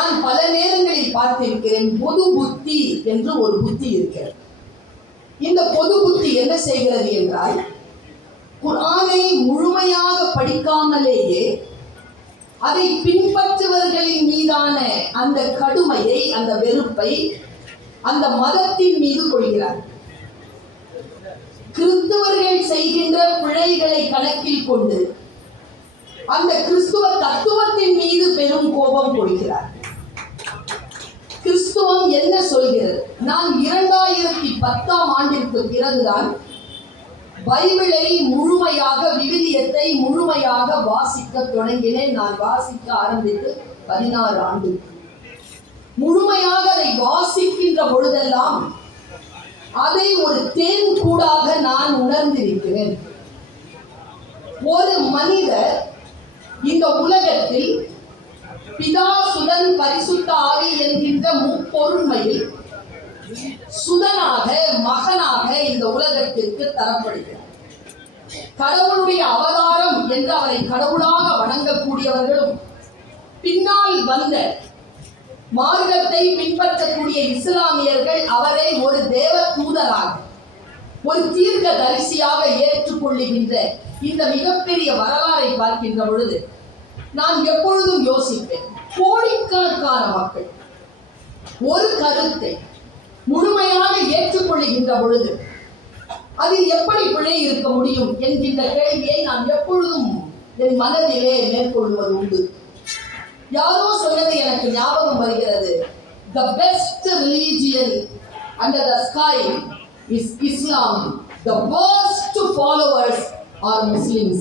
நான் பல நேரங்களில் பார்த்திருக்கிறேன். பொது புத்தி என்று ஒரு புத்தி இருக்கிறது. இந்த பொது புத்தி என்ன செய்கிறது என்றால், குர்ஆனை முழுமையாக படிக்காமலேயே அதை பின்பற்றுவர்களின் மீதான அந்த கடுமையை, அந்த வெறுப்பை அந்த மதத்தின் மீது கொள்கிறார். கிறிஸ்தவர்கள் செய்கின்ற பிழைகளை கணக்கில் கொண்டு அந்த கிறிஸ்துவ தத்துவத்தின் மீது பெரும் கோபம் கொள்கிறார். கிறிஸ்துவம் என்ன சொல்கிறது? நான் 2010ஆம் ஆண்டிற்கு பிறகுதான் பைபிளை முழுமையாக, விவிலியத்தை முழுமையாக வாசிக்க தொடங்கினேன். நான் வாசிக்க ஆரம்பித்து 16 ஆண்டு. முழுமையாக அதை வாசிக்கின்ற பொழுதெல்லாம் அதை ஒரு தேன் கூடாக நான் உணர்ந்திருக்கிறேன். ஒரு மனிதர் இந்த உலகத்தில் பிதா, சுதன், பரிசுத்த ஆவி என்கின்ற முப்பொருண்மையில் சுதனாக, மகனாக இந்த உலகத்திற்கு தரப்படுகிறார். கடவுளுடைய அவதாரம் என்று அவரை கடவுளாக வணங்கக்கூடியவர்களும், பின்னால் வந்த மார்க்கத்தை பின்பற்றக்கூடிய இஸ்லாமியர்கள் அவரை ஒரு தேவ தூதராக, ஒரு தீர்க்க தரிசியாக ஏற்றுக்கொள்ளுகின்ற இந்த மிகப்பெரிய வரலாறை பார்க்கின்ற பொழுது நான் எப்பொழுதும் யோசிப்பேன், கோடிக்கணக்கான மக்கள் ஒரு கருத்தை முழுமையாக ஏற்றுக்கொள்ளுகின்ற பொழுது அதில் எப்படி பிழை இருக்க முடியும் என்கின்ற கேள்வியை நான் எப்பொழுதும் என் மனதிலே மேற்கொள்வது உண்டு. யாரோ சொன்னது எனக்கு ஞாபகம் வருகிறது. The best religion under the sky is Islam. The worst followers are Muslims.